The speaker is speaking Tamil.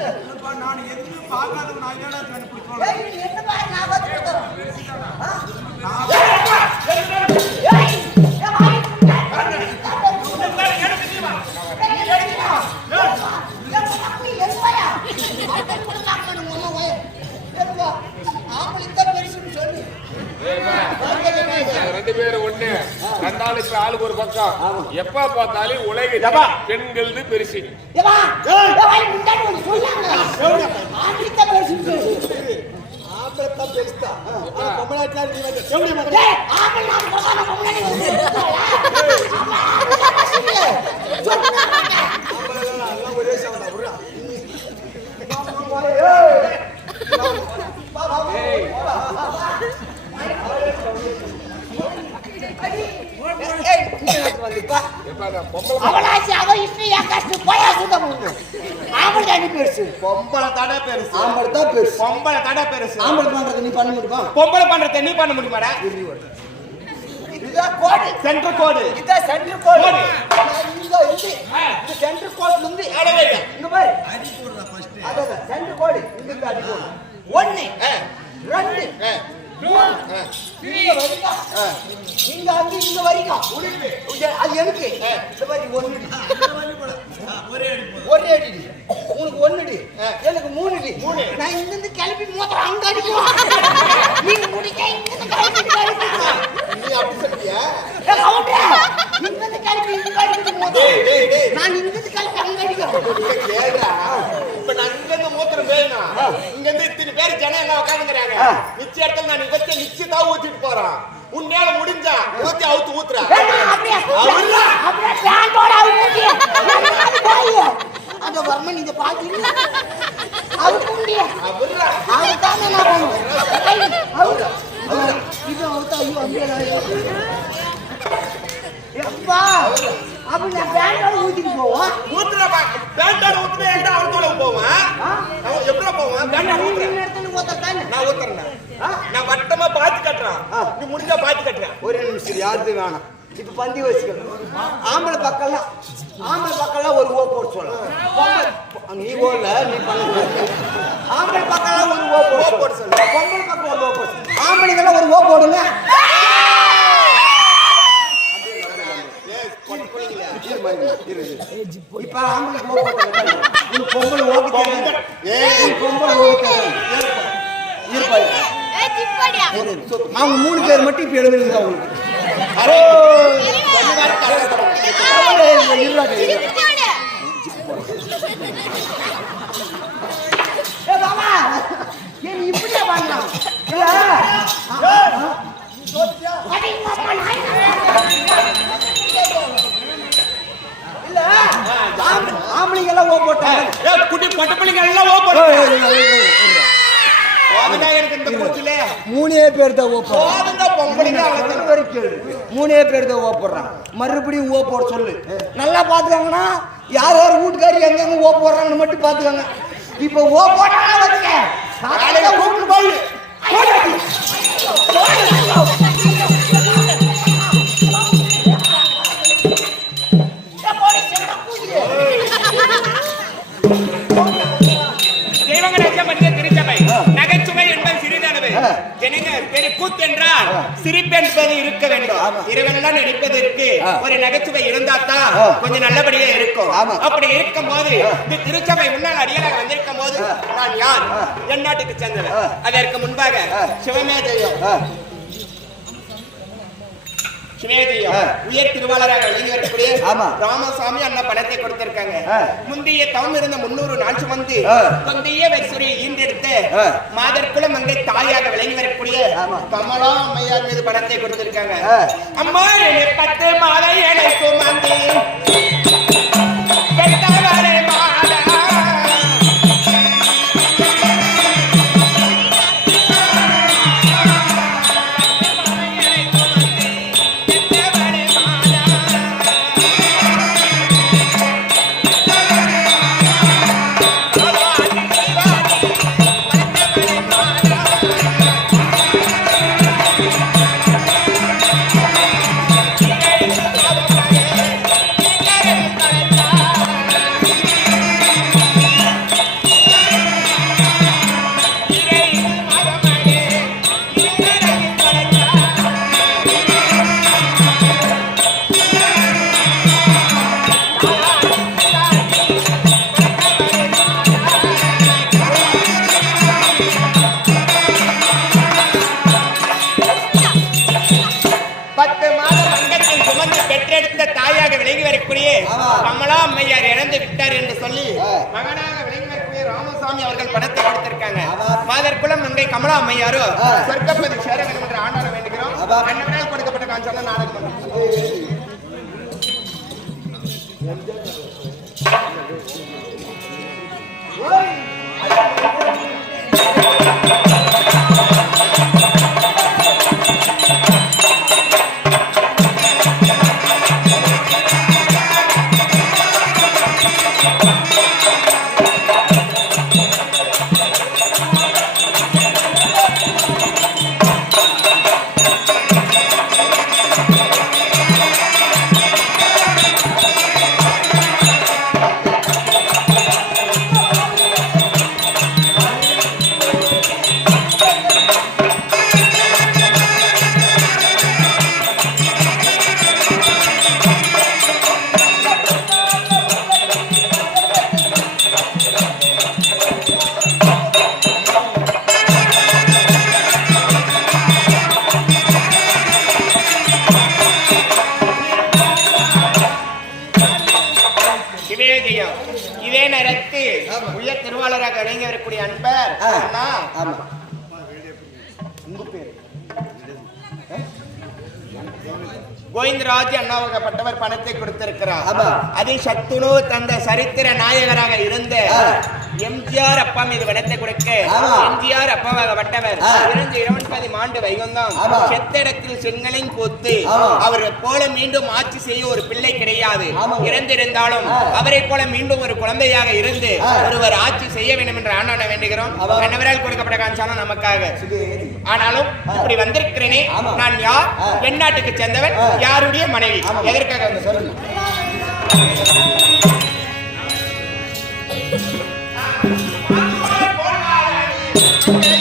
இல்லப்பா, நான் எதுவுமே பார்க்காத நான் ஏடா கண்டுபிடிச்சோம் ரெண்டு பேரும் ஒண்ணு. ரெண்டாளுக்கு ஆளுக்கு ஒரு பக்கம். எப்ப பார்த்தாலும் உலக எப்பா? பெண்கள் பெருசு. ஆம்பளத்தான் பெருசுதான். ஆனா பொம்பளாட்டினா நீ வந்து செவிலிய மகன். ஆம்பளைலாம் எல்லாம் ஒரே சவுண்டா, விட்றா. எப்ப அந்த பொம்பளை அவளாச்சு அவ இஷ்டம் என் கஷ்டம் போயா சுத்தம் ஆம்பளை தண்ணி பெருசு? பொம்பளை தடை பெருசு. ஆம்பளை தான் பெருசு. பொம்பளை தடை பெருசு. ஆம்பளை பண்றது நீ பண்ண முடியுமா? பொம்பளை பண்றத நீ பண்ண முடியுமாடா? இதுதான் கோடு. சென்டர் கோடு. இதுதான் சென்டர் கோடு. கோடு. இங்க இருந்து இந்த சென்டர் கோடுல இருந்து இங்க பாரு. அடி போடுறா ஃபர்ஸ்ட் அதான் சென்டர் கோடு. இங்க இருந்து அடி ஒண்ணு. ரெண்டு. இங்க அங்க இங்க வரைக்கும் அது எனக்கு இந்த மாதிரி ஒண்ணு ஒரே அடி உனக்கு ஒண்ணுடி எனக்கு மூணுடி மூணு நான் இங்க இருந்து கிளம்பி மோதிரம் அங்க அடிக்கும் நீங்க முடிக்க கிளம்பி நீ அப்படி சொல்றியா ஏய், கவுண்டரா, இங்க இருந்து கிளம்பி இங்க டேய். நான் இங்க இருந்து கிளம்பி அங்க அடிக்கும் நீங்க கேளுடா. இப்ப நான் மூத்திரம் வேணும் இங்க இருந்து இத்தனை பேர் ஜனம் எல்லாம் உட்காந்துக்கிறாங்க ஆ. நிச்சய இடத்துல நான் வச்ச நிச்சயத்தா ஊத்திட்டு போறான். உன்னால முடிஞ்சா ஊத்தி அவுத்து ஊத்துறா. என்ன? அந்த வர்மன் இதை பாத்தீங்களா? அவுக்குண்டி. அப்ப நான் பேண்டோட ஊத்திட்டு போவோம் ஊத்துறா. பேண்டாட ஊத்துனா என்கிட்ட அவத்தோட போவான்? எப்படா போவான்? பேண்டாட ஊத்துறேன். இடத்துல ஊத்தத்தானே நான் ஊத்துறேன் நான் வட்டமா பாத்து கட்டுறான். நீ முடிஞ்சா பாத்து கட்டுறேன். ஒரே நிமிஷம் யாருக்கு வேணாம். இப்ப பந்தி வச்சுக்கணும். ஆம்பளை பக்கம்லாம் ஆம்பளை பக்கம்லாம் ஒரு ஓ போட்டு சொல்லலாம். நீ ஓடல நீ பண்ண. ஆம்பளை பக்கம்லாம் ஒரு ஓ போட்டு சொல்லு பொம்பளை பக்கம் ஒரு ஓ போட்டு சொல்லு. ஆம்பளைங்கெல்லாம் ஒரு ஓ போடுங்க இப்ப ஆம்பளைக்கு ஓ போட்டாங்க நீ பொம்பளை தெரியாது ஏய் பொம்பளை தெரியாது இருப்பாரு அவங்க மூணு பேர் மட்டும் இப்ப எழுதுங்க அவங்களுக்கு ஏ மாமா ஏ நீ இப்படியே வாங்கலாம் இல்ல இல்ல ஆம்பளைங்க எல்லாம் ஓ போட்டாங்க. குட்டி பட்டு பிள்ளைங்க எல்லாம் இந்த கூத்துல மூணே பேர் தான் ஓ வரைக்கும் மூணே பேர் தான் ஓ போடுறாங்க. மறுபடியும் ஓ போட சொல்லு. நல்லா பாத்துக்காங்கன்னா யார் யார் வீட்டுக்காரி எங்கெங்க ஓ போடுறாங்கன்னு மட்டும் பாத்துக்காங்க இப்ப ஓ ஜனங்க சிரிப்பு என்பது இருக்க வேண்டும். இரவெல்லாம் நடிப்பதற்கு ஒரு நகைச்சுவை இருந்தா தான் கொஞ்சம் நல்லபடியா இருக்கும். அப்படி இருக்கும் போது இந்த திருச்சபை முன்னால் அடியாக வந்திருக்கும் போது நான் யார்? என் நாட்டுக்கு அதற்கு முன்பாக சிவமே தெய்வம் சிவேதியம் உயர் திருவாளராக விளங்கி வரக்கூடிய. ராமசாமி அண்ணா பணத்தை கொடுத்திருக்காங்க. முந்தைய தவம் இருந்த முன்னூறு நாள் சுமந்து. தொந்தைய வரிசுரியை ஈண்டெடுத்து. மாதற்குல மங்கை தாயாக விளங்கி வரக்கூடிய. கமலா அம்மையார் மீது பணத்தை கொடுத்திருக்காங்க. அம்மா பத்து மாலை என சுமந்து கமலா அம்மையார் இறந்து விட்டார் என்று சொல்லி மகனாக விளைஞர் ராமசாமி அவர்கள் படத்தை கொடுத்திருக்காங்க. ஃபாதர் குலம் நம்முடைய கமலா அம்மையாரோ சொர்க்கப்பதி சேர வேண்டும் என்று ஆண்டார வேண்டுகிறோம். அண்ணனால் கொடுக்கப்பட்ட காஞ்சல நாடகம் Thank you. இதே திருவாளராக விளங்கி வரக்கூடிய அன்பர். அண்ணா ஆமா கோவிந்தராஜ் அண்ணாவகப்பட்டவர் பணத்தை கொடுத்திருக்கிறார். அதே சத்துணு தந்த சரித்திர நாயகராக இருந்த. எம்ஜிஆர் அப்பா மீது பணத்தை கொடுக்க. எம்ஜிஆர் அப்பாவாகப்பட்டவர் ஆ. இறந்து இருபத்தி ஆண்டு வைகுந்தம். செத்த இடத்தில் செங்கலின் கூத்து ஆமா. அவர் போல மீண்டும் ஆட்சி செய்ய ஒரு பிள்ளை கிடையாது. இறந்திருந்தாலும். அவரை போல மீண்டும் ஒரு குழந்தையாக இருந்து. ஒருவர் ஆட்சி செய்ய வேண்டும் என்று ஆண்டாட வேண்டுகிறோம். அன்னவரால் கொடுக்கப்பட்ட காஞ்சாலம் நமக்காக ஆனாலும் இப்படி வந்திருக்கிறேனே. நான் யார். என் நாட்டுக்கு சேர்ந்தவன். யாருடைய மனைவி. எதற்காக வந்து சொல்லுங்க சொல்லுங்க